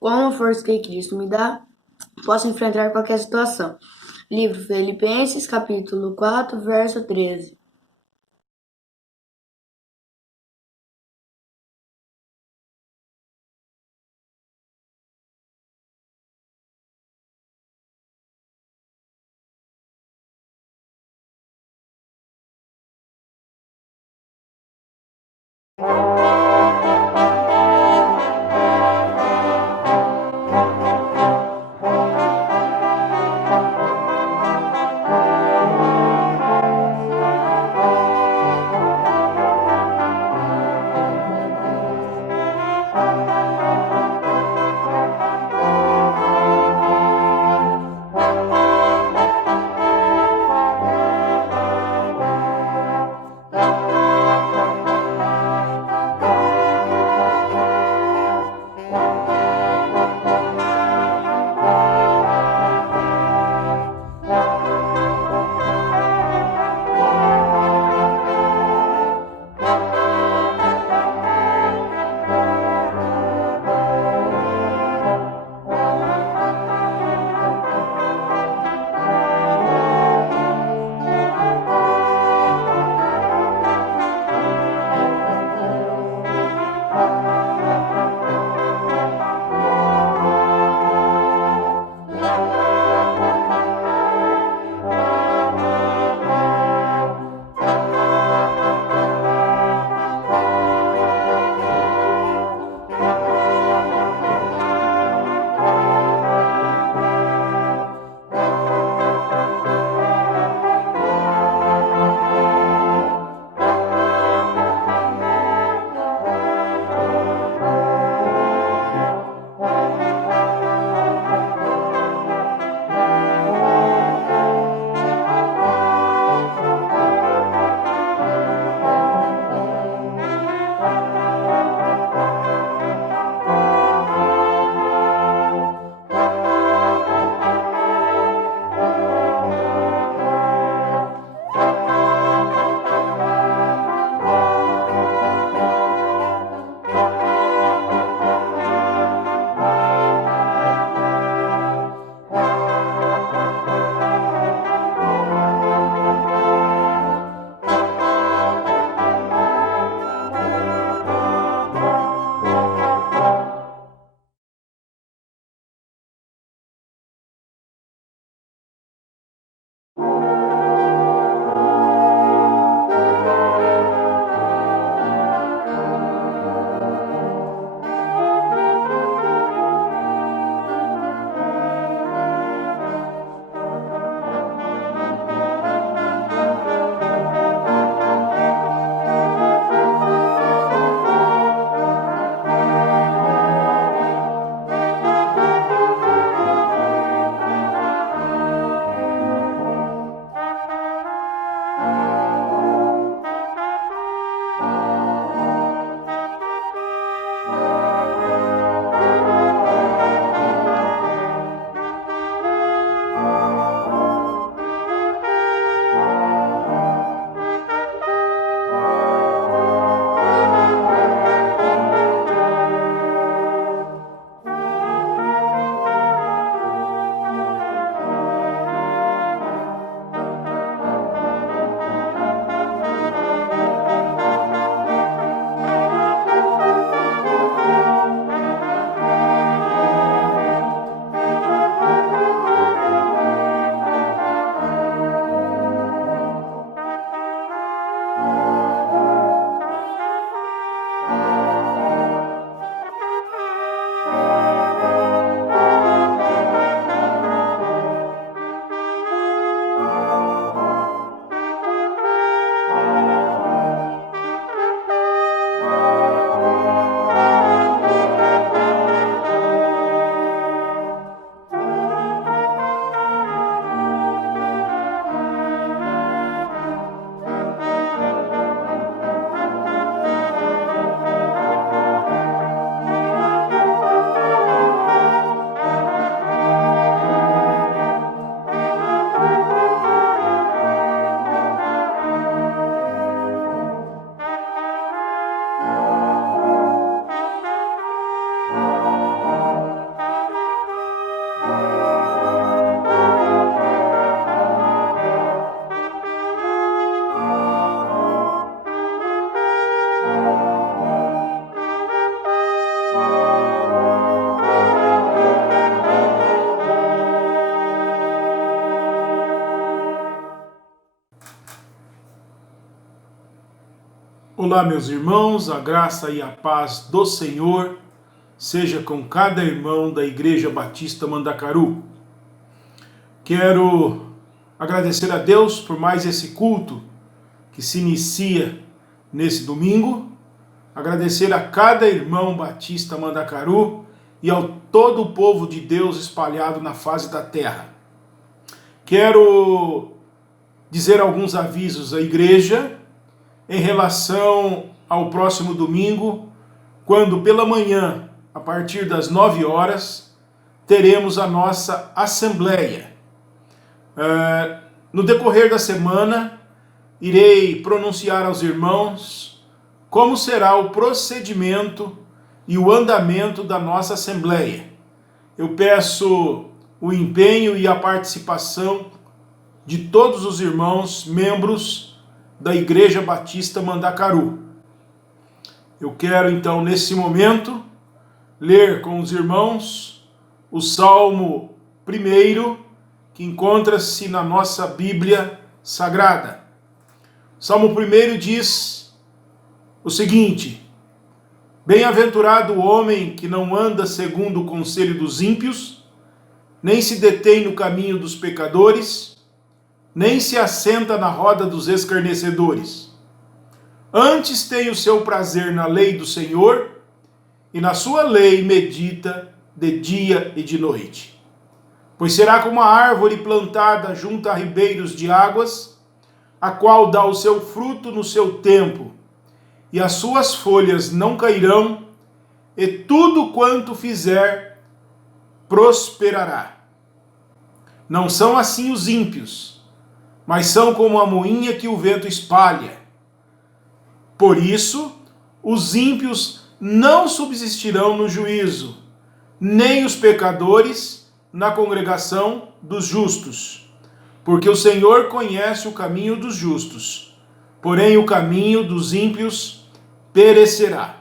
Com a força que Cristo me dá, posso enfrentar qualquer situação. Livro Filipenses, capítulo 4, verso 13. Olá, meus irmãos, a graça e a paz do Senhor seja com cada irmão da Igreja Batista Mandacaru. Quero agradecer a Deus por mais esse culto que se inicia nesse domingo, agradecer a cada irmão Batista Mandacaru e ao todo o povo de Deus espalhado na face da terra. Quero dizer alguns avisos à igreja em relação ao próximo domingo, quando pela manhã, a partir das 9 horas, teremos a nossa assembleia. No decorrer da semana, irei pronunciar aos irmãos como será o procedimento e o andamento da nossa assembleia. Eu peço o empenho e a participação de todos os irmãos membros da Igreja Batista Mandacaru. Eu quero então, nesse momento, ler com os irmãos o Salmo 1, que encontra-se na nossa Bíblia Sagrada. O Salmo 1 diz o seguinte: Bem-aventurado o homem que não anda segundo o conselho dos ímpios, nem se detém no caminho dos pecadores, nem se assenta na roda dos escarnecedores. Antes tem o seu prazer na lei do Senhor, e na sua lei medita de dia e de noite. Pois será como a árvore plantada junto a ribeiros de águas, a qual dá o seu fruto no seu tempo, e as suas folhas não cairão, e tudo quanto fizer prosperará. Não são assim os ímpios, mas são como a moinha que o vento espalha. Por isso, os ímpios não subsistirão no juízo, nem os pecadores na congregação dos justos. Porque o Senhor conhece o caminho dos justos, porém o caminho dos ímpios perecerá.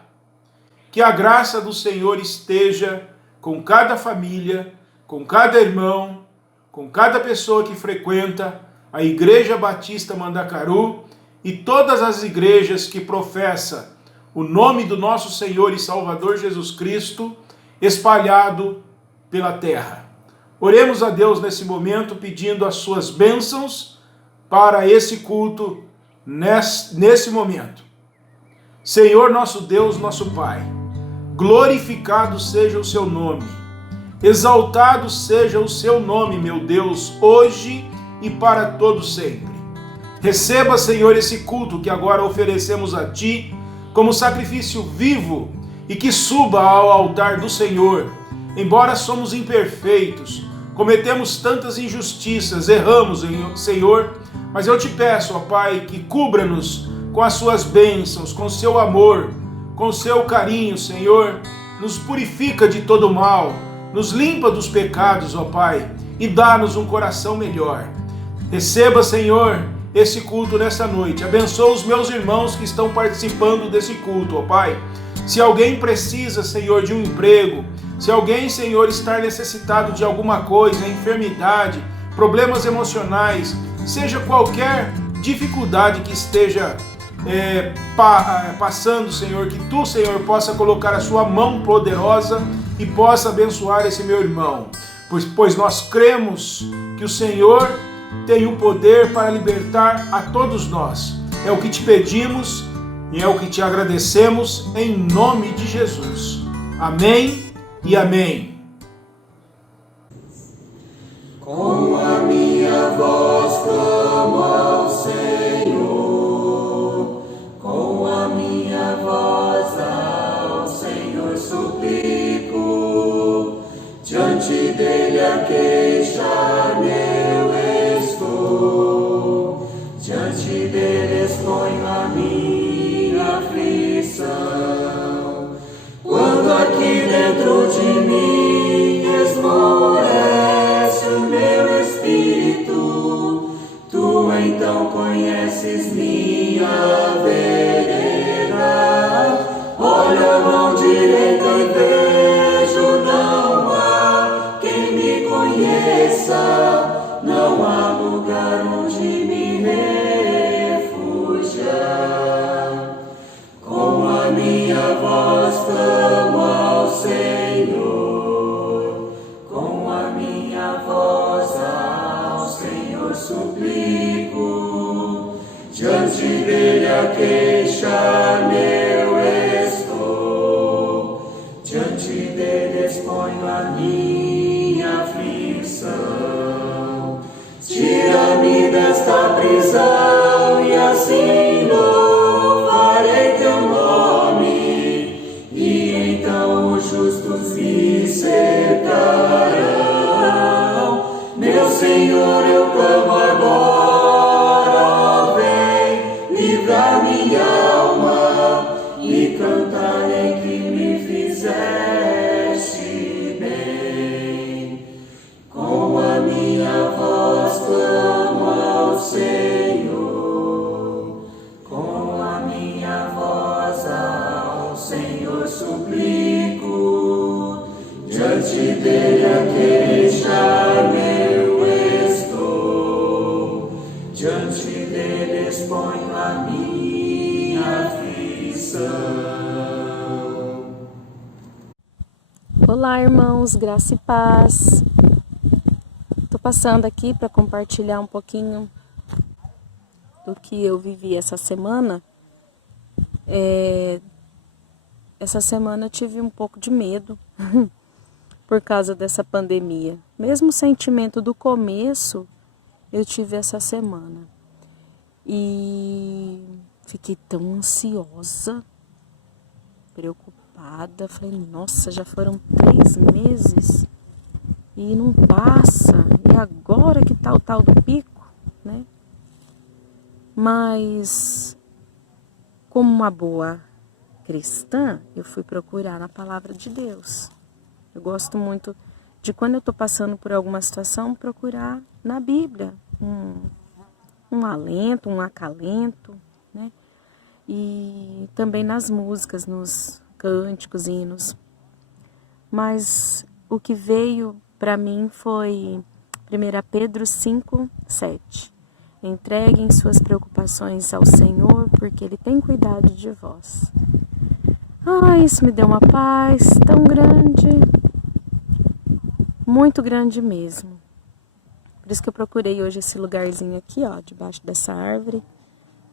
Que a graça do Senhor esteja com cada família, com cada irmão, com cada pessoa que frequenta a Igreja Batista Mandacaru e todas as igrejas que professam o nome do nosso Senhor e Salvador Jesus Cristo espalhado pela terra. Oremos a Deus nesse momento pedindo as suas bênçãos para esse culto nesse momento. Senhor nosso Deus, nosso Pai, glorificado seja o seu nome, exaltado seja o seu nome, meu Deus, hoje e para todo sempre. Receba, Senhor, esse culto que agora oferecemos a Ti como sacrifício vivo e que suba ao altar do Senhor. Embora somos imperfeitos, cometemos tantas injustiças, erramos, Senhor, mas eu te peço, ó Pai, que cubra-nos com as suas bênçãos, com o seu amor, com o seu carinho, Senhor, nos purifica de todo mal, nos limpa dos pecados, ó Pai, e dá-nos um coração melhor. Receba, Senhor, esse culto nessa noite. Abençoa os meus irmãos que estão participando desse culto, ó Pai. Se alguém precisa, Senhor, de um emprego, se alguém, Senhor, está necessitado de alguma coisa, enfermidade, problemas emocionais, seja qualquer dificuldade que esteja passando, Senhor, que Tu, Senhor, possa colocar a sua mão poderosa e possa abençoar esse meu irmão. Pois nós cremos que o Senhor tem o poder para libertar a todos nós. É o que te pedimos e é o que te agradecemos em nome de Jesus. Amém e amém. Com a minha voz clamo ao Senhor, com a minha voz ao Senhor suplico, diante dele a queixar-me eu estou, diante dele exponho a minha aflição. Quando aqui dentro de mim esmorece o meu espírito, Tu então conheces minha vereda. Olho a mão direita e vejo, não há quem me conheça. dele exponho a minha aflição. Tira-me desta prisão e assim louvarei teu nome, e então os justos me cercarão. Meu Senhor, eu clamo agora, ó, vem livrar minha alma, e cantarei que me fizeste bem. Com a minha voz clamo ao Senhor, com a minha voz ao Senhor suplico, diante dele a queixar-me eu estou, diante dele exponho a minha aflição. Olá, irmãos, graça e paz. Estou passando aqui para compartilhar um pouquinho do que eu vivi essa semana. Essa semana eu tive um pouco de medo por causa dessa pandemia. Mesmo o sentimento do começo eu tive essa semana. E fiquei tão ansiosa, preocupada. Falei, nossa, já foram 3 meses e não passa. E agora que tá o tal do pico, né? Mas, como uma boa cristã, eu fui procurar na palavra de Deus. Eu gosto muito de, quando eu tô passando por alguma situação, procurar na Bíblia um alento, um acalento, né? E também nas músicas, nos cânticos, hinos. Mas o que veio para mim foi 1 Pedro 5:7. Entreguem suas preocupações ao Senhor, porque Ele tem cuidado de vós. Isso me deu uma paz tão grande, muito grande mesmo. Por isso que eu procurei hoje esse lugarzinho aqui, ó, debaixo dessa árvore.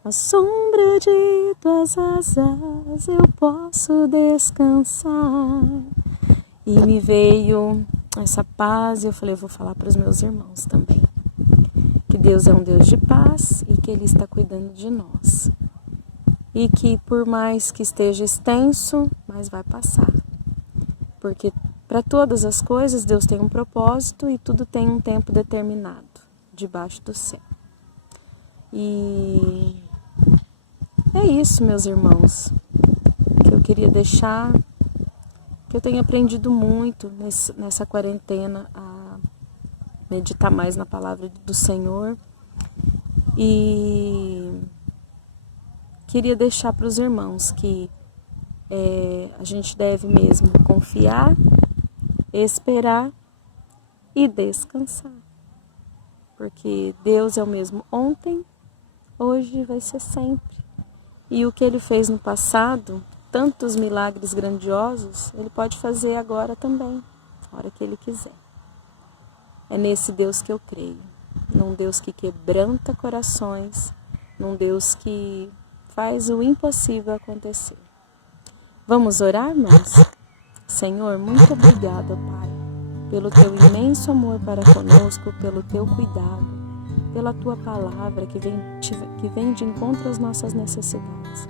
À sombra de tuas asas eu posso descansar. E me veio essa paz e eu falei, vou falar para os meus irmãos também. Que Deus é um Deus de paz e que Ele está cuidando de nós. E que por mais que esteja extenso, mas vai passar. Porque para todas as coisas Deus tem um propósito e tudo tem um tempo determinado debaixo do céu. E é isso, meus irmãos, que eu queria deixar, que eu tenho aprendido muito nessa quarentena a meditar mais na palavra do Senhor. E queria deixar para os irmãos que a gente deve mesmo confiar, esperar e descansar. Porque Deus é o mesmo ontem, hoje e vai ser sempre. E o que Ele fez no passado, tantos milagres grandiosos, Ele pode fazer agora também, a hora que Ele quiser. É nesse Deus que eu creio, num Deus que quebranta corações, num Deus que faz o impossível acontecer. Vamos orar, irmãos? Senhor, muito obrigada, Pai, pelo Teu imenso amor para conosco, pelo Teu cuidado, pela Tua palavra que vem de encontro às nossas necessidades.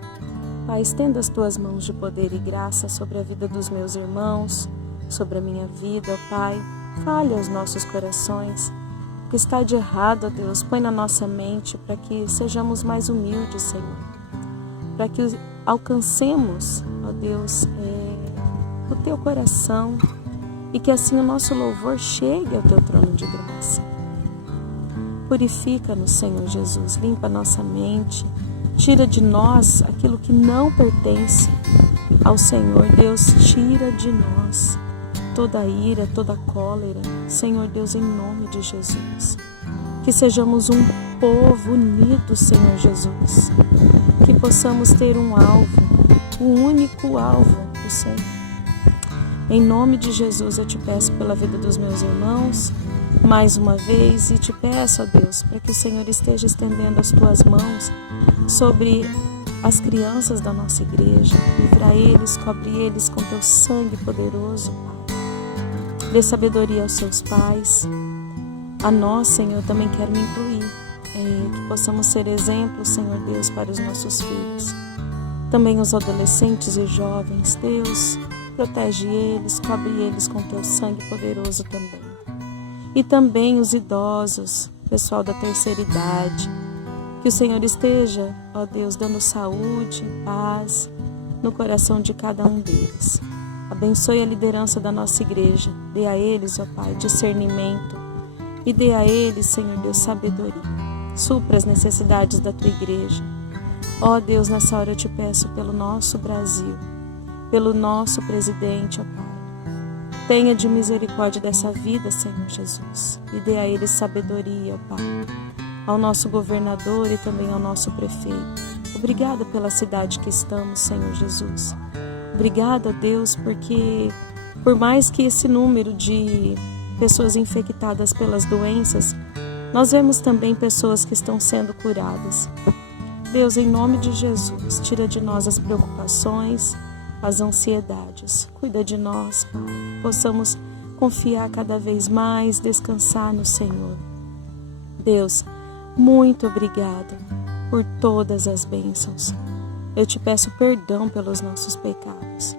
Pai, estenda as Tuas mãos de poder e graça sobre a vida dos meus irmãos, sobre a minha vida, Pai. Fale aos nossos corações. O que está de errado, ó Deus, põe na nossa mente para que sejamos mais humildes, Senhor. Para que alcancemos, ó Deus, o Teu coração e que assim o nosso louvor chegue ao Teu trono de graça. Purifica-nos, Senhor Jesus, limpa nossa mente, tira de nós aquilo que não pertence ao Senhor. Deus, tira de nós toda ira, toda cólera, Senhor Deus, em nome de Jesus. Que sejamos um povo unido, Senhor Jesus. Que possamos ter um alvo, o único alvo, o Senhor. Em nome de Jesus eu te peço pela vida dos meus irmãos, mais uma vez, e te peço, ó Deus, para que o Senhor esteja estendendo as Tuas mãos sobre as crianças da nossa igreja, livra eles, cobre eles com teu sangue poderoso, Pai. Dê sabedoria aos seus pais. A nós, Senhor, também quero me incluir, que possamos ser exemplos, Senhor Deus, para os nossos filhos. Também os adolescentes e jovens, Deus, protege eles, cobre eles com teu sangue poderoso também. E também os idosos, pessoal da terceira idade, que o Senhor esteja, ó Deus, dando saúde, paz no coração de cada um deles. Abençoe a liderança da nossa igreja, dê a eles, ó Pai, discernimento e dê a eles, Senhor Deus, sabedoria. Supra as necessidades da tua igreja. Ó Deus, nessa hora eu te peço pelo nosso Brasil, pelo nosso presidente, ó Pai. Tenha de misericórdia dessa vida, Senhor Jesus, e dê a eles sabedoria, ó Pai. Ao nosso governador e também ao nosso prefeito. Obrigada pela cidade que estamos, Senhor Jesus. Obrigada, Deus, porque por mais que esse número de pessoas infectadas pelas doenças, nós vemos também pessoas que estão sendo curadas. Deus, em nome de Jesus, tira de nós as preocupações, as ansiedades. Cuida de nós, Pai, que possamos confiar cada vez mais, descansar no Senhor. Deus, muito obrigada por todas as bênçãos. Eu te peço perdão pelos nossos pecados.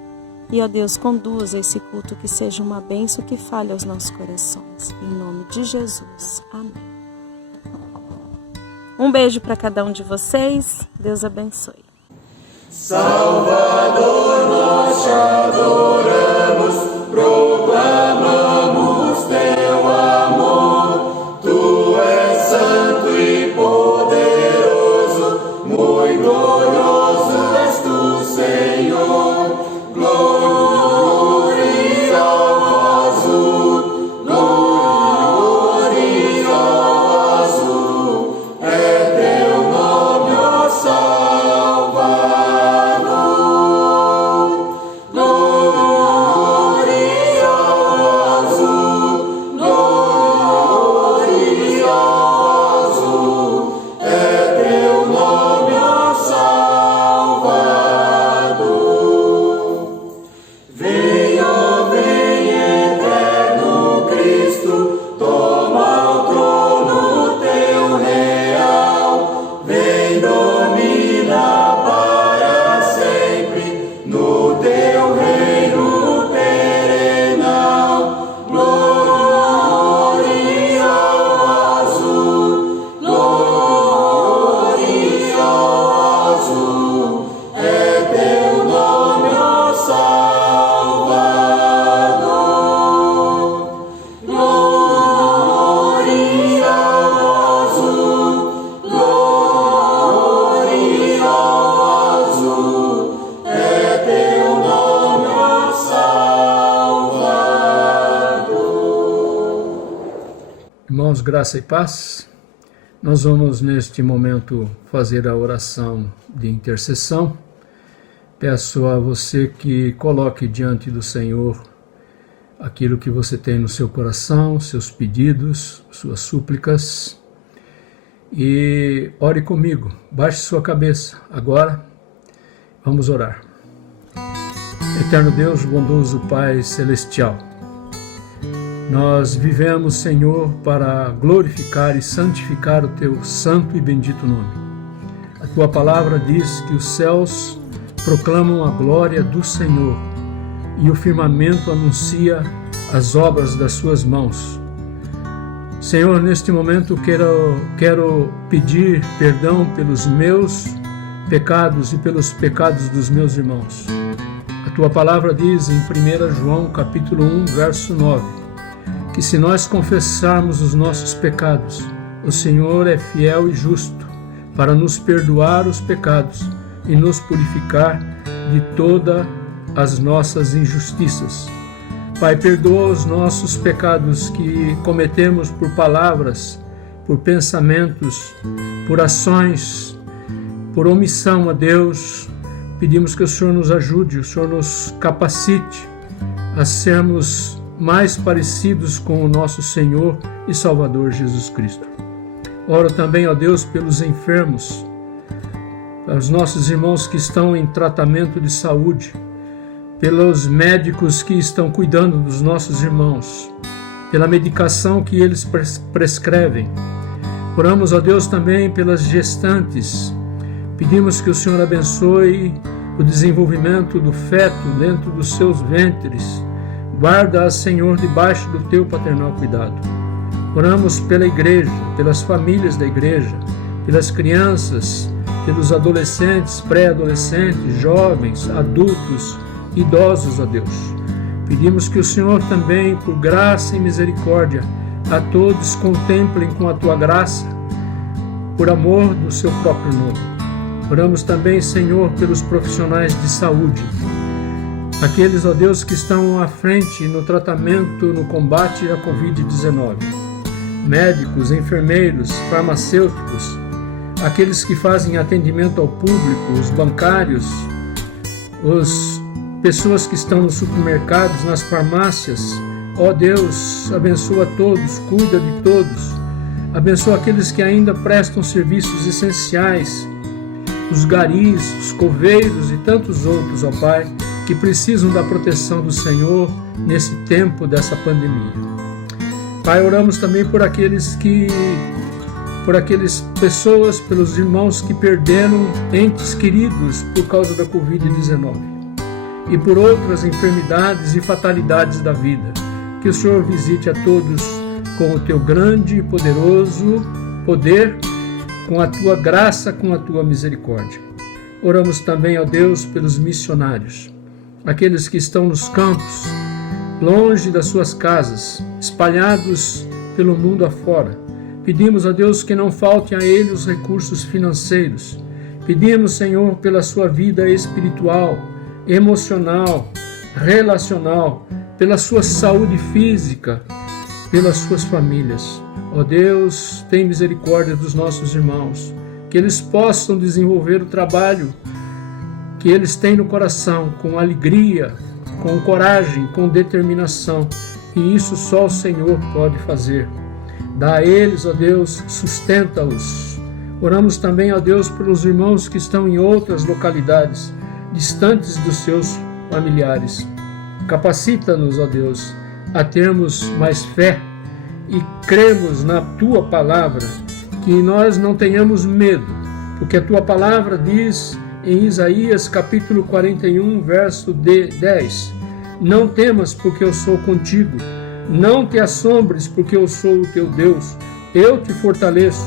E, ó Deus, conduza esse culto que seja uma bênção que fale aos nossos corações. Em nome de Jesus. Amém. Um beijo para cada um de vocês. Deus abençoe. Salvador, nós te adoramos, proclamamos teu amor. Tu és santo e poderoso, muito glorioso és tu, Senhor. Irmãos, graça e paz. Nós vamos neste momento fazer a oração de intercessão. Peço a você que coloque diante do Senhor aquilo que você tem no seu coração, seus pedidos, suas súplicas, e ore comigo. Baixe sua cabeça. Agora vamos orar. Eterno Deus, bondoso Pai Celestial, nós vivemos, Senhor, para glorificar e santificar o Teu santo e bendito nome. A Tua palavra diz que os céus proclamam a glória do Senhor e o firmamento anuncia as obras das Suas mãos. Senhor, neste momento quero pedir perdão pelos meus pecados e pelos pecados dos meus irmãos. A Tua palavra diz em 1 João capítulo 1, verso 9, que se nós confessarmos os nossos pecados, o Senhor é fiel e justo para nos perdoar os pecados e nos purificar de todas as nossas injustiças. Pai, perdoa os nossos pecados que cometemos por palavras, por pensamentos, por ações, por omissão, a Deus. Pedimos que o Senhor nos ajude, o Senhor nos capacite a sermos mais parecidos com o nosso Senhor e Salvador Jesus Cristo. Oro também, ó Deus, pelos enfermos, Os nossos irmãos que estão em tratamento de saúde, pelos médicos que estão cuidando dos nossos irmãos, pela medicação que eles prescrevem. Oramos, ó Deus, também pelas gestantes. Pedimos que o Senhor abençoe o desenvolvimento do feto dentro dos seus ventres. Guarda-as, Senhor, debaixo do teu paternal cuidado. Oramos pela igreja, pelas famílias da igreja, pelas crianças, pelos adolescentes, pré-adolescentes, jovens, adultos, idosos, ó Deus. Pedimos que o Senhor também, por graça e misericórdia, a todos contemplem com a tua graça, por amor do seu próprio nome. Oramos também, Senhor, pelos profissionais de saúde, aqueles, ó Deus, que estão à frente no tratamento, no combate à Covid-19, médicos, enfermeiros, farmacêuticos, aqueles que fazem atendimento ao público, os bancários, as pessoas que estão nos supermercados, nas farmácias. Ó Deus, abençoa todos, cuida de todos, abençoa aqueles que ainda prestam serviços essenciais, os garis, os coveiros e tantos outros, ó Pai, que precisam da proteção do Senhor nesse tempo dessa pandemia. Pai, oramos também por aquelas pessoas, pelos irmãos que perderam entes queridos por causa da Covid-19 e por outras enfermidades e fatalidades da vida. Que o Senhor visite a todos com o teu grande e poderoso poder, com a tua graça, com a tua misericórdia. Oramos também, ó Deus, pelos missionários, aqueles que estão nos campos, longe das suas casas, espalhados pelo mundo afora. Pedimos a Deus que não falte a ele os recursos financeiros. Pedimos, Senhor, pela sua vida espiritual, emocional, relacional, pela sua saúde física, pelas suas famílias. Ó Deus, tem misericórdia dos nossos irmãos, que eles possam desenvolver o trabalho que eles têm no coração, com alegria, com coragem, com determinação, e isso só o Senhor pode fazer. Dá a eles, ó Deus, sustenta-os. Oramos também, ó Deus, pelos irmãos que estão em outras localidades, distantes dos seus familiares. Capacita-nos, ó Deus, a termos mais fé e cremos na Tua Palavra, que nós não tenhamos medo, porque a Tua Palavra diz em Isaías capítulo 41, verso 10, não temas, porque eu sou contigo, não te assombres, porque eu sou o teu Deus, eu te fortaleço,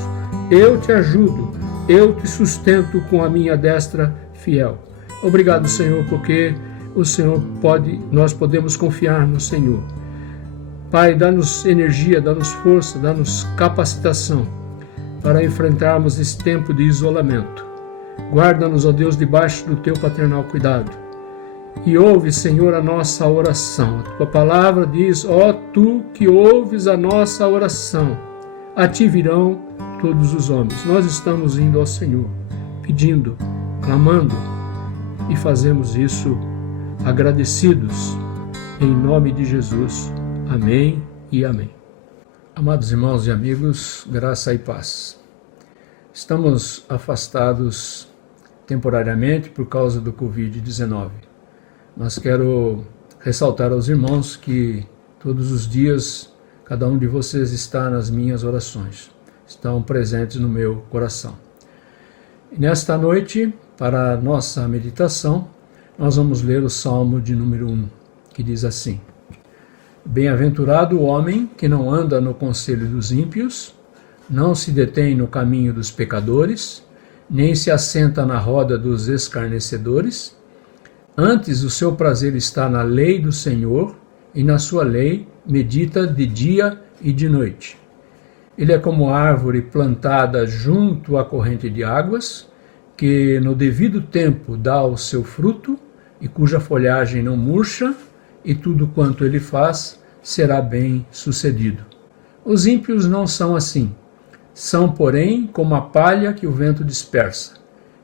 eu te ajudo, eu te sustento com a minha destra fiel. Obrigado, Senhor, porque o Senhor nós podemos confiar no Senhor. Pai, dá-nos energia, dá-nos força, dá-nos capacitação para enfrentarmos esse tempo de isolamento. Guarda-nos, ó Deus, debaixo do teu paternal cuidado. E ouve, Senhor, a nossa oração. A tua palavra diz, ó tu que ouves a nossa oração, a ti virão todos os homens. Nós estamos indo ao Senhor, pedindo, clamando, e fazemos isso agradecidos, em nome de Jesus. Amém e amém. Amados irmãos e amigos, graça e paz. Estamos afastados temporariamente por causa do Covid-19. Mas quero ressaltar aos irmãos que todos os dias cada um de vocês está nas minhas orações, estão presentes no meu coração. E nesta noite, para a nossa meditação, nós vamos ler o Salmo de número 1, que diz assim: Bem-aventurado o homem que não anda no conselho dos ímpios, não se detém no caminho dos pecadores, nem se assenta na roda dos escarnecedores. Antes o seu prazer está na lei do Senhor, e na sua lei medita de dia e de noite. Ele é como árvore plantada junto à corrente de águas, que no devido tempo dá o seu fruto, e cuja folhagem não murcha, e tudo quanto ele faz será bem sucedido. Os ímpios não são assim. São, porém, como a palha que o vento dispersa.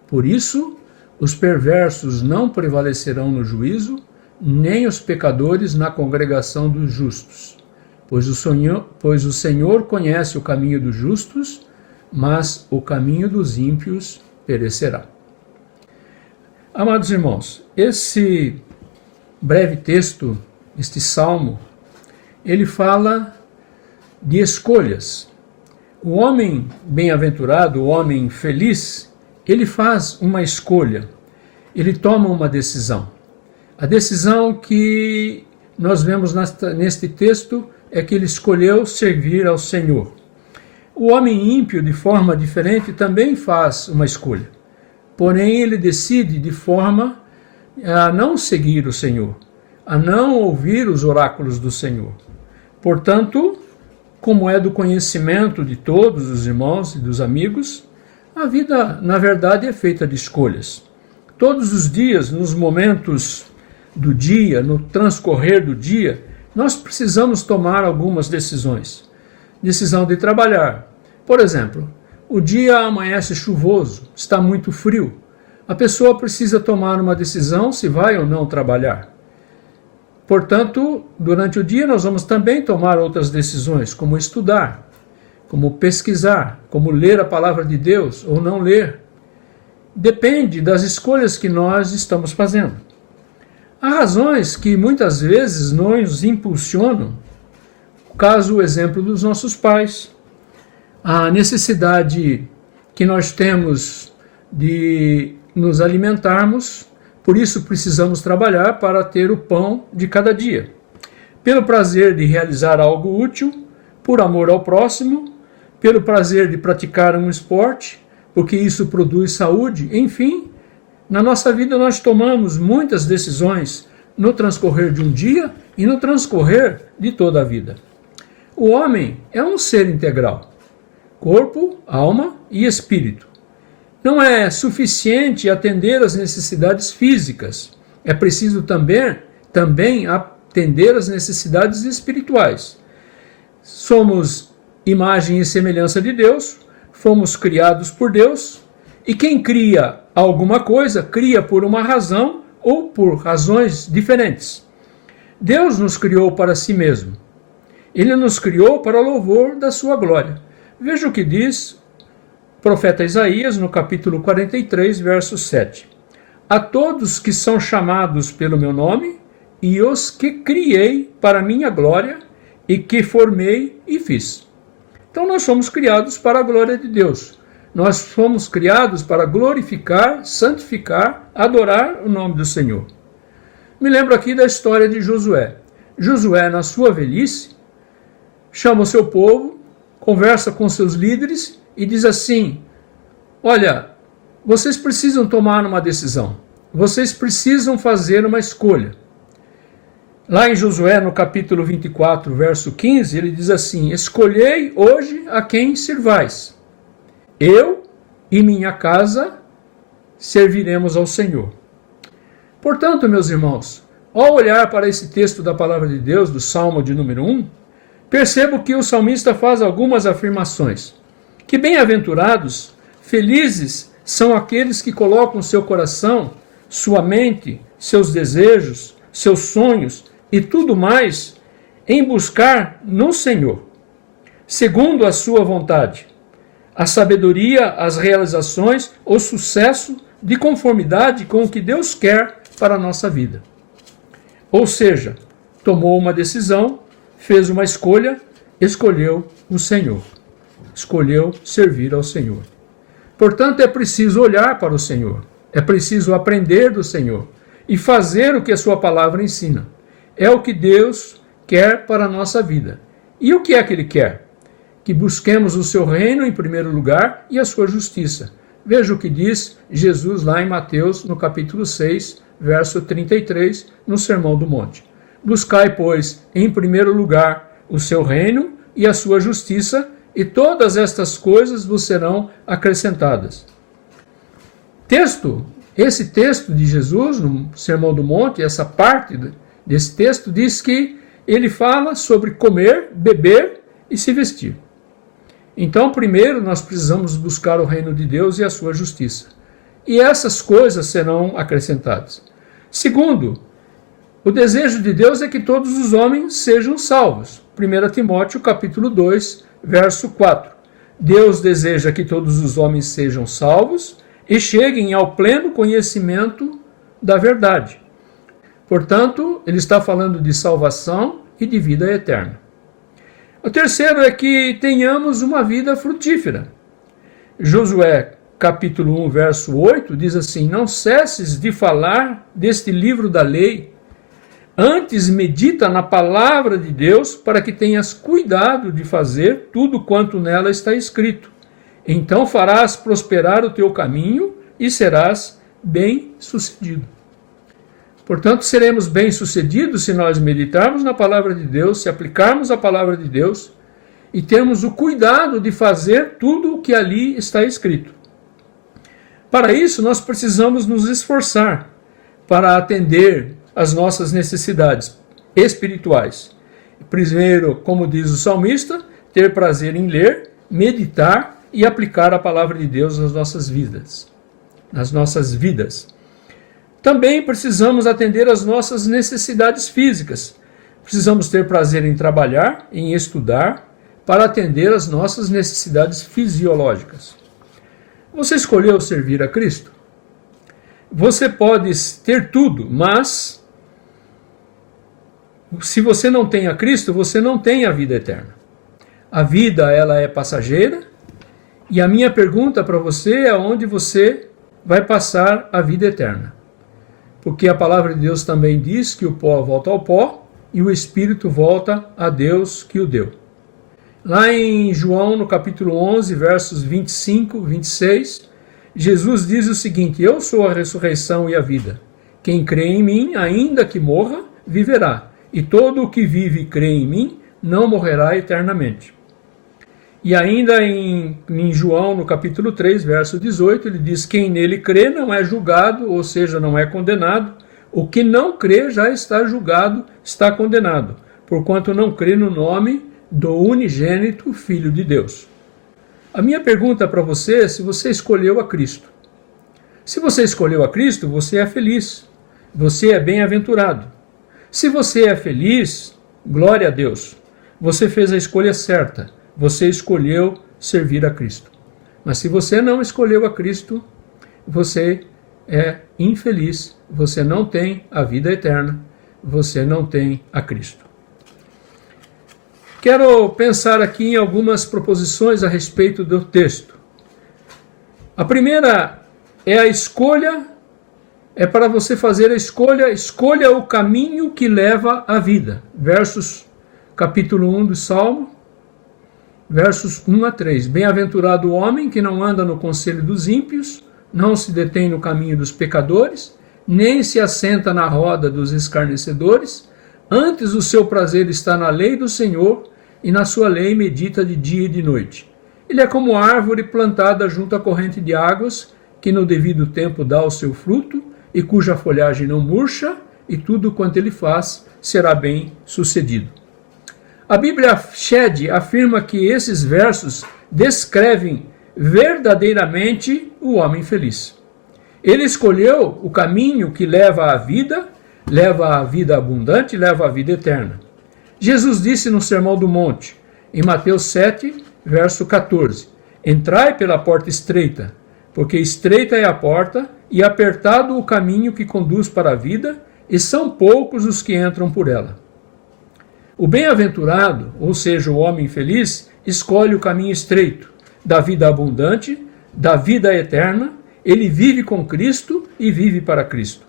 Por isso, os perversos não prevalecerão no juízo, nem os pecadores na congregação dos justos. Pois o Senhor conhece o caminho dos justos, mas o caminho dos ímpios perecerá. Amados irmãos, esse breve texto, este salmo, ele fala de escolhas. O homem bem-aventurado, o homem feliz, ele faz uma escolha, ele toma uma decisão. A decisão que nós vemos neste texto é que ele escolheu servir ao Senhor. O homem ímpio, de forma diferente, também faz uma escolha. Porém, ele decide de forma a não seguir o Senhor, a não ouvir os oráculos do Senhor. Portanto, como é do conhecimento de todos os irmãos e dos amigos, a vida, na verdade, é feita de escolhas. Todos os dias, nos momentos do dia, no transcorrer do dia, nós precisamos tomar algumas decisões. Decisão de trabalhar. Por exemplo, o dia amanhece chuvoso, está muito frio. A pessoa precisa tomar uma decisão se vai ou não trabalhar. Portanto, durante o dia nós vamos também tomar outras decisões, como estudar, como pesquisar, como ler a palavra de Deus ou não ler. Depende das escolhas que nós estamos fazendo. Há razões que muitas vezes nos impulsionam, caso o exemplo dos nossos pais, a necessidade que nós temos de nos alimentarmos, por isso precisamos trabalhar para ter o pão de cada dia. Pelo prazer de realizar algo útil, por amor ao próximo, pelo prazer de praticar um esporte, porque isso produz saúde, enfim, na nossa vida nós tomamos muitas decisões no transcorrer de um dia e no transcorrer de toda a vida. O homem é um ser integral, corpo, alma e espírito. Não é suficiente atender às necessidades físicas, é preciso também atender às necessidades espirituais. Somos imagem e semelhança de Deus, fomos criados por Deus, e quem cria alguma coisa, cria por uma razão ou por razões diferentes. Deus nos criou para si mesmo. Ele nos criou para o louvor da sua glória. Veja o que diz o profeta Isaías no capítulo 43, verso 7. A todos que são chamados pelo meu nome, e os que criei para minha glória, e que formei e fiz. Então nós somos criados para a glória de Deus. Nós fomos criados para glorificar, santificar, adorar o nome do Senhor. Me lembro aqui da história de Josué. Josué, na sua velhice, chama o seu povo, conversa com seus líderes e diz assim: olha, vocês precisam tomar uma decisão. Vocês precisam fazer uma escolha. Lá em Josué, no capítulo 24, verso 15, ele diz assim: escolhei hoje a quem servais. Eu e minha casa serviremos ao Senhor. Portanto, meus irmãos, ao olhar para esse texto da palavra de Deus, do Salmo de número 1, percebo que o salmista faz algumas afirmações. Que bem-aventurados, felizes são aqueles que colocam seu coração, sua mente, seus desejos, seus sonhos e tudo mais em buscar no Senhor, segundo a sua vontade, a sabedoria, as realizações, o sucesso de conformidade com o que Deus quer para a nossa vida. Ou seja, tomou uma decisão, fez uma escolha, escolheu o Senhor. Escolheu servir ao Senhor. Portanto, é preciso olhar para o Senhor. É preciso aprender do Senhor e fazer o que a sua palavra ensina. É o que Deus quer para a nossa vida. E o que é que Ele quer? Que busquemos o seu reino em primeiro lugar e a sua justiça. Veja o que diz Jesus lá em Mateus, no capítulo 6, verso 33, no Sermão do Monte. Buscai, pois, em primeiro lugar o seu reino e a sua justiça, e todas estas coisas vos serão acrescentadas. Esse texto de Jesus, no Sermão do Monte, essa parte desse texto, diz que ele fala sobre comer, beber e se vestir. Então, primeiro, nós precisamos buscar o reino de Deus e a sua justiça. E essas coisas serão acrescentadas. Segundo, o desejo de Deus é que todos os homens sejam salvos. 1 Timóteo, capítulo 2, verso 4. Deus deseja que todos os homens sejam salvos e cheguem ao pleno conhecimento da verdade. Portanto, ele está falando de salvação e de vida eterna. O terceiro é que tenhamos uma vida frutífera. Josué, capítulo 1, verso 8, diz assim: não cesses de falar deste livro da lei, antes medita na palavra de Deus, para que tenhas cuidado de fazer tudo quanto nela está escrito. Então farás prosperar o teu caminho e serás bem-sucedido. Portanto, seremos bem-sucedidos se nós meditarmos na palavra de Deus, se aplicarmos a palavra de Deus e termos o cuidado de fazer tudo o que ali está escrito. Para isso, nós precisamos nos esforçar para atender às nossas necessidades espirituais. Primeiro, como diz o salmista, ter prazer em ler, meditar e aplicar a palavra de Deus nas nossas vidas. Também precisamos atender às nossas necessidades físicas. Precisamos ter prazer em trabalhar, em estudar, para atender às nossas necessidades fisiológicas. Você escolheu servir a Cristo? Você pode ter tudo, mas se você não tem a Cristo, você não tem a vida eterna. A vida, ela é passageira, e a minha pergunta para você é onde você vai passar a vida eterna. Porque a palavra de Deus também diz que o pó volta ao pó e o espírito volta a Deus que o deu. Lá em João, no capítulo 11, versos 25, 26, Jesus diz o seguinte: eu sou a ressurreição e a vida. Quem crê em mim, ainda que morra, viverá. E todo o que vive e crê em mim, não morrerá eternamente. E ainda em João, no capítulo 3, verso 18, ele diz: quem nele crê não é julgado, ou seja, não é condenado. O que não crê já está julgado, está condenado, porquanto não crê no nome do unigênito Filho de Deus. A minha pergunta para você é se você escolheu a Cristo. Se você escolheu a Cristo, você é feliz, você é bem-aventurado. Se você é feliz, glória a Deus, você fez a escolha certa. Você escolheu servir a Cristo. Mas se você não escolheu a Cristo, você é infeliz, você não tem a vida eterna, você não tem a Cristo. Quero pensar aqui em algumas proposições a respeito do texto. A primeira é a escolha, é para você fazer a escolha o caminho que leva à vida. Versos, capítulo 1 do Salmo, versos 1 a 3. Bem-aventurado o homem que não anda no conselho dos ímpios, não se detém no caminho dos pecadores, nem se assenta na roda dos escarnecedores. Antes o seu prazer está na lei do Senhor, e na sua lei medita de dia e de noite. Ele é como árvore plantada junto à corrente de águas, que no devido tempo dá o seu fruto, e cuja folhagem não murcha, e tudo quanto ele faz será bem sucedido. A Bíblia Shed afirma que esses versos descrevem verdadeiramente o homem feliz. Ele escolheu o caminho que leva à vida abundante, leva à vida eterna. Jesus disse no Sermão do Monte, em Mateus 7, verso 14, entrai pela porta estreita, porque estreita é a porta e apertado o caminho que conduz para a vida, e são poucos os que entram por ela. O bem-aventurado, ou seja, o homem feliz, escolhe o caminho estreito, da vida abundante, da vida eterna. Ele vive com Cristo e vive para Cristo.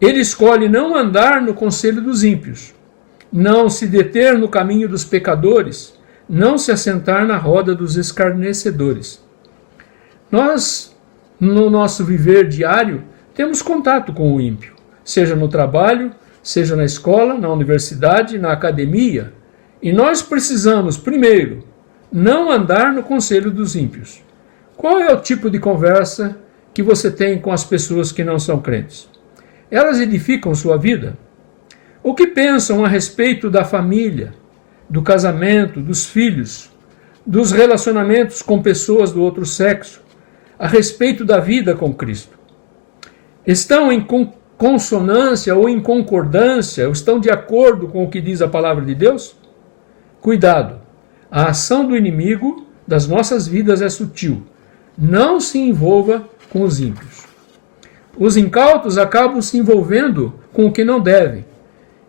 Ele escolhe não andar no conselho dos ímpios, não se deter no caminho dos pecadores, não se assentar na roda dos escarnecedores. Nós, no nosso viver diário, temos contato com o ímpio, seja no trabalho, seja na escola, na universidade, na academia. E nós precisamos, primeiro, não andar no conselho dos ímpios. Qual é o tipo de conversa que você tem com as pessoas que não são crentes? Elas edificam sua vida? O que pensam a respeito da família, do casamento, dos filhos, dos relacionamentos com pessoas do outro sexo, a respeito da vida com Cristo? Estão em consonância ou em concordância, ou estão de acordo com o que diz a palavra de Deus? Cuidado! A ação do inimigo das nossas vidas é sutil. Não se envolva com os ímpios. Os incautos acabam se envolvendo com o que não devem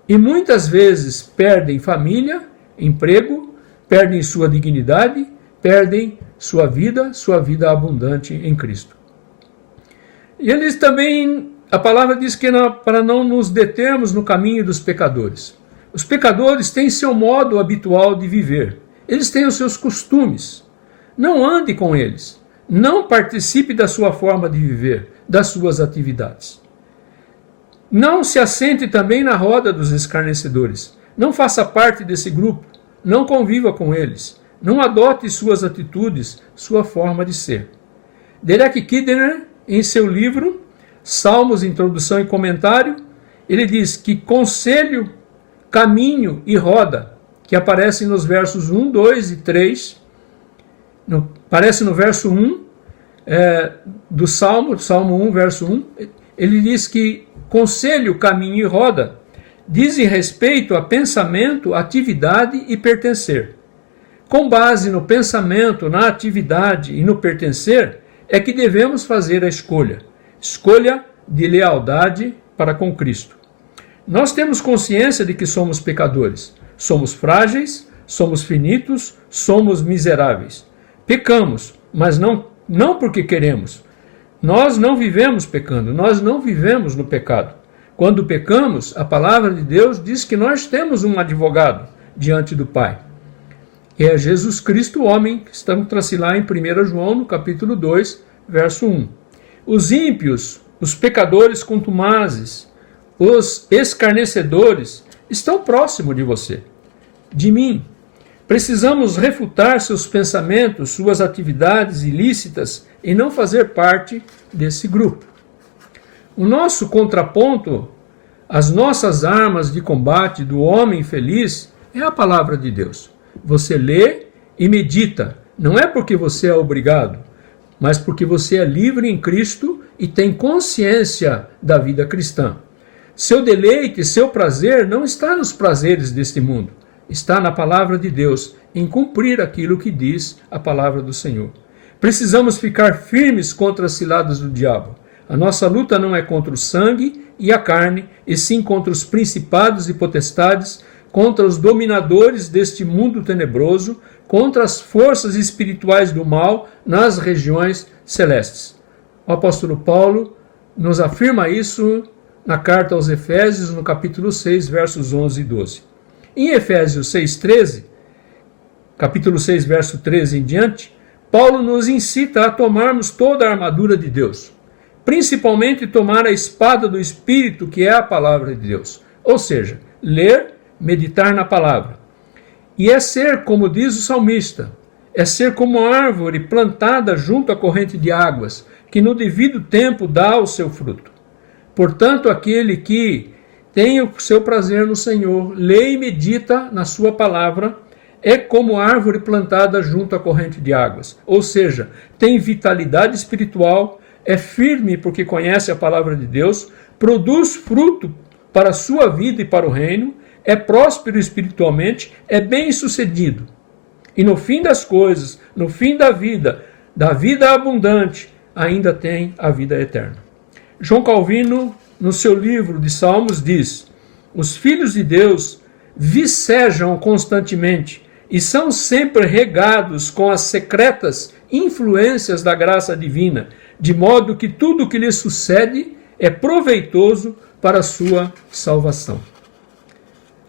e muitas vezes perdem família, emprego, perdem sua dignidade, perdem sua vida abundante em Cristo. E eles também, a palavra diz que para não nos determos no caminho dos pecadores. Os pecadores têm seu modo habitual de viver. Eles têm os seus costumes. Não ande com eles. Não participe da sua forma de viver, das suas atividades. Não se assente também na roda dos escarnecedores. Não faça parte desse grupo. Não conviva com eles. Não adote suas atitudes, sua forma de ser. Derek Kidner, em seu livro Salmos, Introdução e Comentário, ele diz que conselho, caminho e roda, que aparecem nos versos 1, 2 e 3, aparece no verso 1 do Salmo 1, verso 1, ele diz que conselho, caminho e roda dizem respeito a pensamento, atividade e pertencer. Com base no pensamento, na atividade e no pertencer, é que devemos fazer a escolha de lealdade para com Cristo. Nós temos consciência de que somos pecadores, somos frágeis, somos finitos, somos miseráveis. Pecamos, mas não porque queremos. Nós não vivemos pecando, nós não vivemos no pecado. Quando pecamos, a palavra de Deus diz que nós temos um advogado diante do Pai. É Jesus Cristo, o homem, que estamos lá em 1 João, no capítulo 2, verso 1. Os ímpios, os pecadores contumazes, os escarnecedores, estão próximos de você, de mim. Precisamos refutar seus pensamentos, suas atividades ilícitas e não fazer parte desse grupo. O nosso contraponto, as nossas armas de combate do homem feliz é a palavra de Deus. Você lê e medita, não é porque você é obrigado, mas porque você é livre em Cristo e tem consciência da vida cristã. Seu deleite, seu prazer não está nos prazeres deste mundo, está na palavra de Deus, em cumprir aquilo que diz a palavra do Senhor. Precisamos ficar firmes contra as ciladas do diabo. A nossa luta não é contra o sangue e a carne, e sim contra os principados e potestades, contra os dominadores deste mundo tenebroso, contra as forças espirituais do mal nas regiões celestes. O apóstolo Paulo nos afirma isso na carta aos Efésios, no capítulo 6, versos 11 e 12. Em Efésios 6,13, capítulo 6, verso 13 em diante, Paulo nos incita a tomarmos toda a armadura de Deus, principalmente tomar a espada do Espírito, que é a palavra de Deus, ou seja, ler, meditar na palavra. E é ser, como diz o salmista, é ser como árvore plantada junto à corrente de águas, que no devido tempo dá o seu fruto. Portanto, aquele que tem o seu prazer no Senhor, lê e medita na sua palavra, é como árvore plantada junto à corrente de águas. Ou seja, tem vitalidade espiritual, é firme porque conhece a palavra de Deus, produz fruto para a sua vida e para o reino, é próspero espiritualmente, é bem-sucedido. E no fim das coisas, no fim da vida abundante, ainda tem a vida eterna. João Calvino, no seu livro de Salmos, diz: os filhos de Deus vicejam constantemente e são sempre regados com as secretas influências da graça divina, de modo que tudo o que lhes sucede é proveitoso para a sua salvação.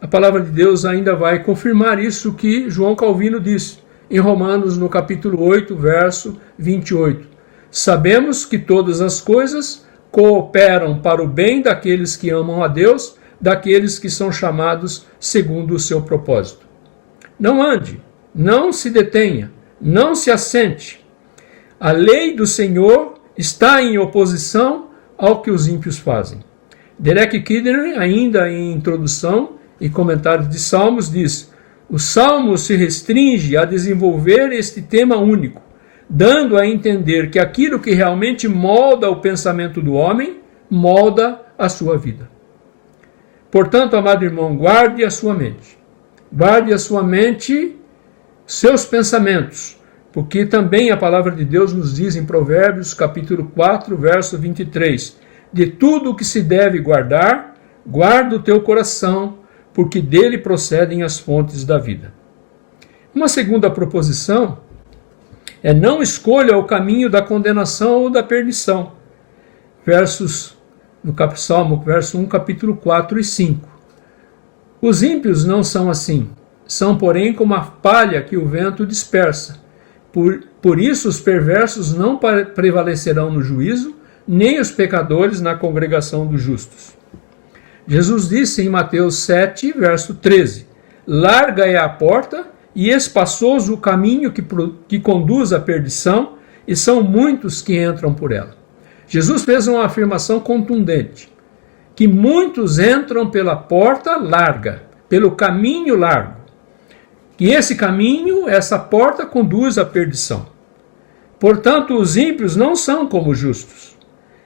A palavra de Deus ainda vai confirmar isso que João Calvino diz em Romanos, no capítulo 8, verso 28. Sabemos que todas as coisas cooperam para o bem daqueles que amam a Deus, daqueles que são chamados segundo o seu propósito. Não ande, não se detenha, não se assente. A lei do Senhor está em oposição ao que os ímpios fazem. Derek Kidner, ainda em introdução e comentário de Salmos, diz: o Salmo se restringe a desenvolver este tema único, dando a entender que aquilo que realmente molda o pensamento do homem, molda a sua vida. Portanto, amado irmão, guarde a sua mente. Guarde a sua mente, seus pensamentos, porque também a palavra de Deus nos diz em Provérbios, capítulo 4, verso 23, de tudo o que se deve guardar, guarda o teu coração, porque dele procedem as fontes da vida. Uma segunda proposição é: não escolha o caminho da condenação ou da perdição. Salmo, verso 1, capítulo 4 e 5. Os ímpios não são assim, são, porém, como a palha que o vento dispersa. Por isso os perversos não prevalecerão no juízo, nem os pecadores na congregação dos justos. Jesus disse em Mateus 7, verso 13: larga é a porta e espaçoso o caminho que conduz à perdição, e são muitos que entram por ela. Jesus fez uma afirmação contundente, que muitos entram pela porta larga, pelo caminho largo. Que esse caminho, essa porta, conduz à perdição. Portanto, os ímpios não são como os justos.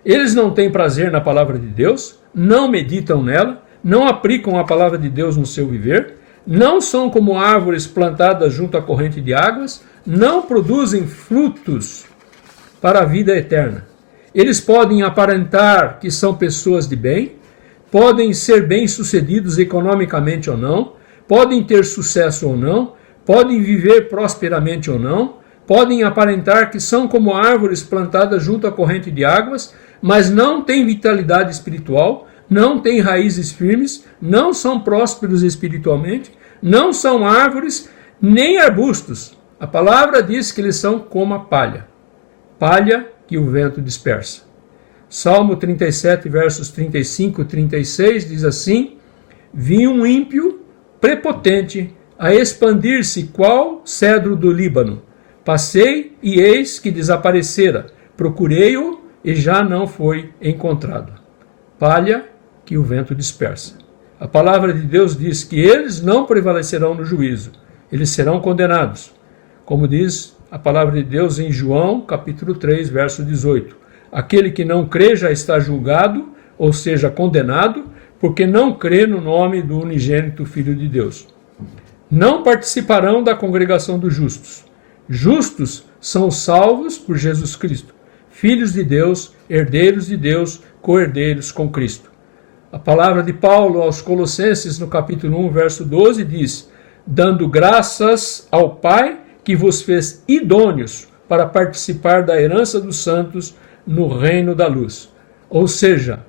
Eles não têm prazer na palavra de Deus, não meditam nela, não aplicam a palavra de Deus no seu viver, não são como árvores plantadas junto à corrente de águas, não produzem frutos para a vida eterna. Eles podem aparentar que são pessoas de bem, podem ser bem-sucedidos economicamente ou não, podem ter sucesso ou não, podem viver prosperamente ou não, podem aparentar que são como árvores plantadas junto à corrente de águas, mas não têm vitalidade espiritual, não têm raízes firmes, não são prósperos espiritualmente, não são árvores nem arbustos. A palavra diz que eles são como a palha, palha que o vento dispersa. Salmo 37, versos 35 e 36 diz assim: vi um ímpio prepotente a expandir-se qual cedro do Líbano. Passei e eis que desaparecera. Procurei-o e já não foi encontrado. Palha que o vento dispersa. A palavra de Deus diz que eles não prevalecerão no juízo. Eles serão condenados. Como diz a palavra de Deus em João, capítulo 3, verso 18. Aquele que não crê já está julgado, ou seja, condenado, porque não crê no nome do unigênito Filho de Deus. Não participarão da congregação dos justos. Justos são salvos por Jesus Cristo, filhos de Deus, herdeiros de Deus, co-herdeiros com Cristo. A palavra de Paulo aos Colossenses, no capítulo 1, verso 12, diz: dando graças ao Pai que vos fez idôneos para participar da herança dos santos no reino da luz. Ou seja,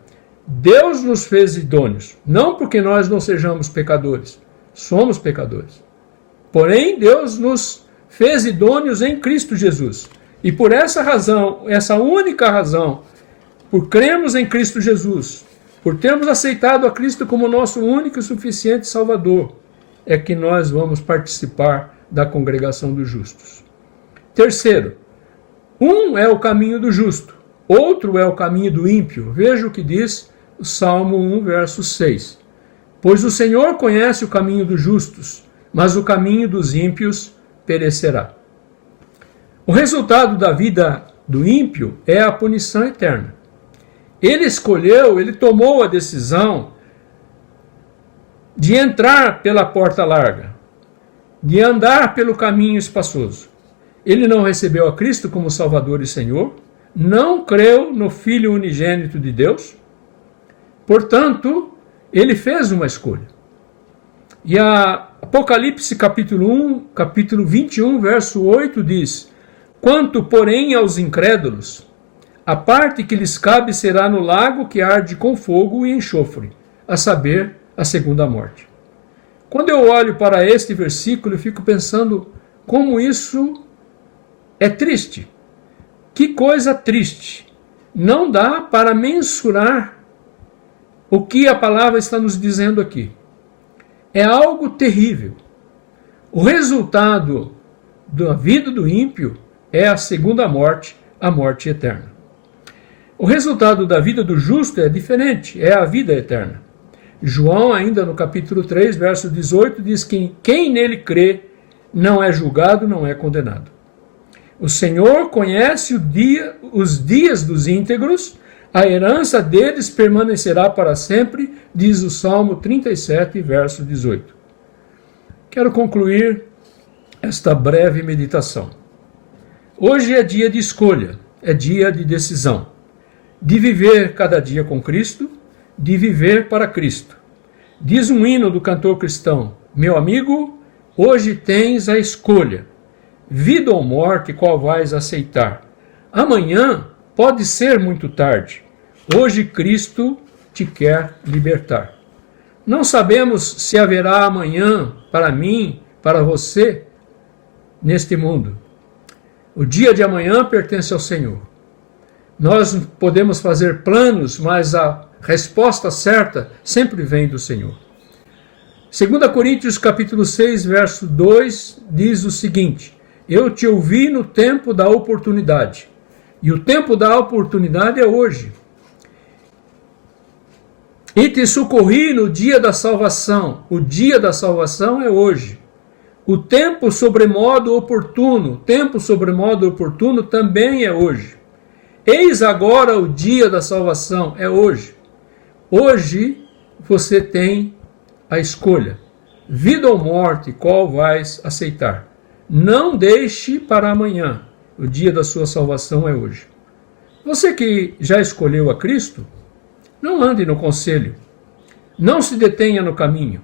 Deus nos fez idôneos, não porque nós não sejamos pecadores, somos pecadores. Porém, Deus nos fez idôneos em Cristo Jesus. E por essa razão, essa única razão, por crermos em Cristo Jesus, por termos aceitado a Cristo como nosso único e suficiente Salvador, é que nós vamos participar da congregação dos justos. Terceiro, um é o caminho do justo, outro é o caminho do ímpio. Veja o que diz o Salmo 1, verso 6. Pois o Senhor conhece o caminho dos justos, mas o caminho dos ímpios perecerá. O resultado da vida do ímpio é a punição eterna. Ele tomou a decisão de entrar pela porta larga, de andar pelo caminho espaçoso. Ele não recebeu a Cristo como Salvador e Senhor, não creu no Filho unigênito de Deus, portanto, ele fez uma escolha. E a Apocalipse capítulo 21, verso 8 diz: quanto, porém, aos incrédulos, a parte que lhes cabe será no lago que arde com fogo e enxofre, a saber, a segunda morte. Quando eu olho para este versículo, eu fico pensando como isso é triste. Que coisa triste. Não dá para mensurar o que a palavra está nos dizendo aqui. É algo terrível. O resultado da vida do ímpio é a segunda morte, a morte eterna. O resultado da vida do justo é diferente, é a vida eterna. João, ainda no capítulo 3, verso 18, diz que quem nele crê não é julgado, não é condenado. O Senhor conhece os dias dos íntegros, a herança deles permanecerá para sempre, diz o Salmo 37, verso 18. Quero concluir esta breve meditação. Hoje é dia de escolha, é dia de decisão. de viver cada dia com Cristo, de viver para Cristo. Diz um hino do cantor cristão: meu amigo, hoje tens a escolha, vida ou morte, qual vais aceitar? Amanhã pode ser muito tarde, hoje Cristo te quer libertar. Não sabemos se haverá amanhã para mim, para você, neste mundo. O dia de amanhã pertence ao Senhor. Nós podemos fazer planos, mas a resposta certa sempre vem do Senhor. 2 Coríntios capítulo 6, verso 2, diz o seguinte: eu te ouvi no tempo da oportunidade. E o tempo da oportunidade é hoje. E te socorri no dia da salvação. O dia da salvação é hoje. O tempo sobremodo oportuno também é hoje. Eis agora o dia da salvação, é hoje. Hoje você tem a escolha. Vida ou morte, qual vais aceitar? Não deixe para amanhã. O dia da sua salvação é hoje. Você que já escolheu a Cristo, não ande no conselho. Não se detenha no caminho.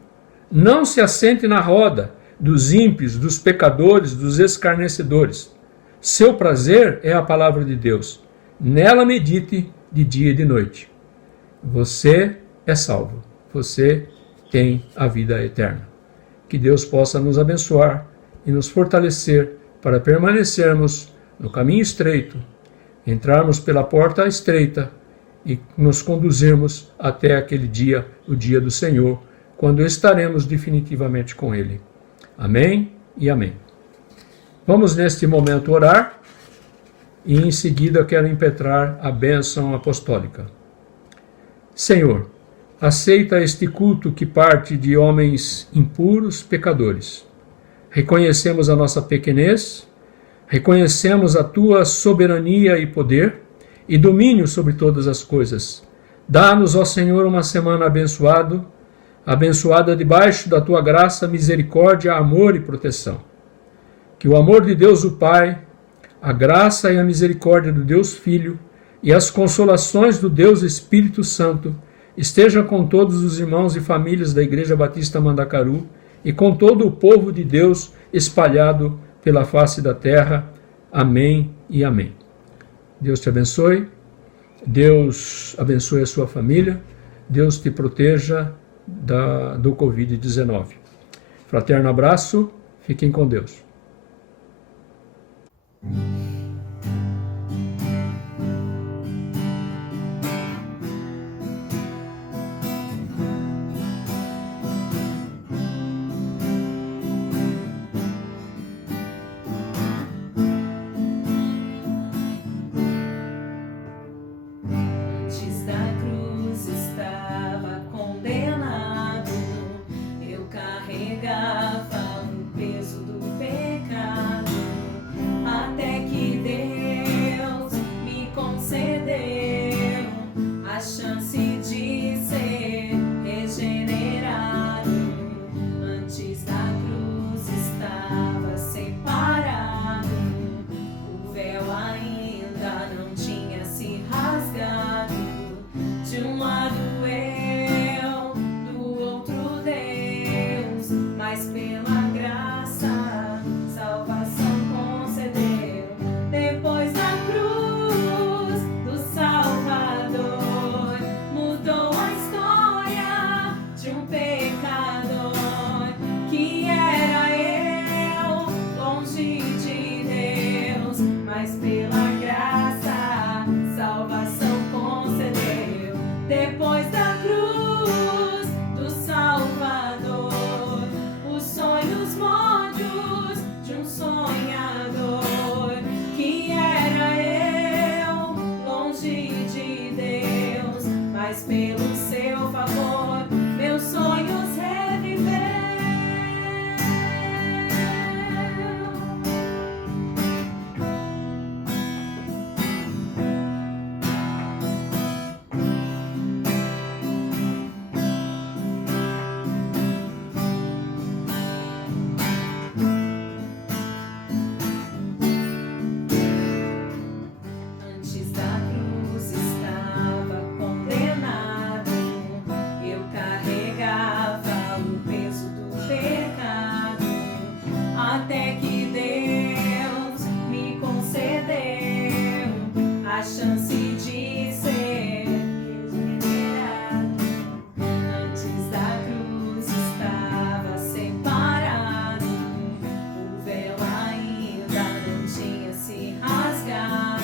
Não se assente na roda dos ímpios, dos pecadores, dos escarnecedores. Seu prazer é a palavra de Deus. Nela medite de dia e de noite. Você é salvo. Você tem a vida eterna. Que Deus possa nos abençoar e nos fortalecer para permanecermos no caminho estreito, entrarmos pela porta estreita e nos conduzirmos até aquele dia, o dia do Senhor, quando estaremos definitivamente com Ele. Amém e amém. Vamos neste momento orar e em seguida quero impetrar a bênção apostólica. Senhor, aceita este culto que parte de homens impuros, pecadores. Reconhecemos a nossa pequenez, reconhecemos a Tua soberania e poder e domínio sobre todas as coisas. Dá-nos, ó Senhor, uma semana abençoada debaixo da Tua graça, misericórdia, amor e proteção. Que o amor de Deus o Pai, a graça e a misericórdia do Deus Filho e as consolações do Deus Espírito Santo estejam com todos os irmãos e famílias da Igreja Batista Mandacaru e com todo o povo de Deus espalhado pela face da terra. Amém e amém. Deus te abençoe, Deus abençoe a sua família, Deus te proteja do Covid-19. Fraterno abraço, fiquem com Deus. Antes da cruz estava condenado, eu carregava o peso do pecado, até que até que Deus me concedeu a chance de ser regenerado. Antes da cruz estava separado, o véu ainda não tinha se rasgado.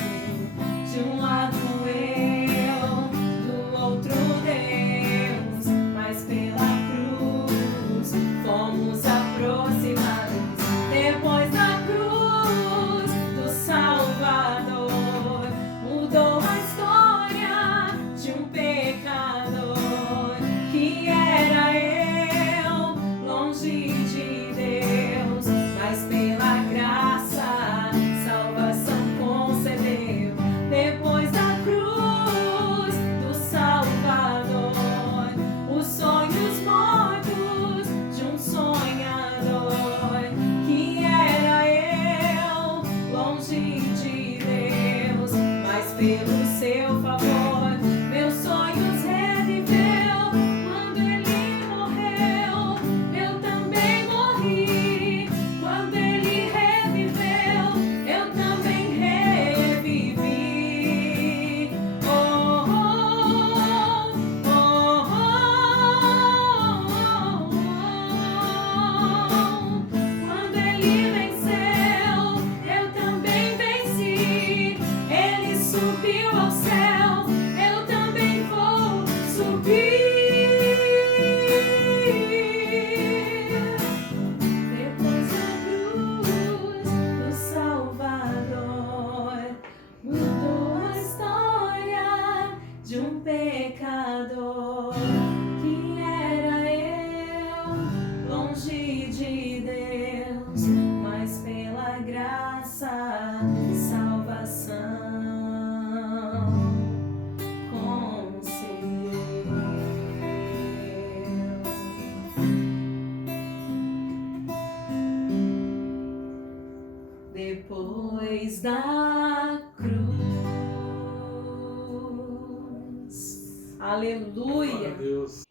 De um lado eu, do outro Deus, mas pela cruz fomos aproximados. Depois da cruz do Salvador, mudou a história de um pecador que era eu, longe de Deus, mas pela graça salvação concedeu. Depois da cruz do Salvador, os sonhos mortos de um sonhador que era eu, longe de Deus, mas pelo seu favor meus sonhos reviveu. Quando ele morreu, eu também morri. Quando ele reviveu, eu também revivi. Oh, oh, oh, oh, oh, oh. Quando ele venceu, eu também venci. Ele subiu ao céu, eu também vou subir. Depois da cruz do Salvador, mudou a história de um pecador que era eu, longe de Deus, mas pela graça salvação concedeu. Depois da cruz, aleluia. Deus.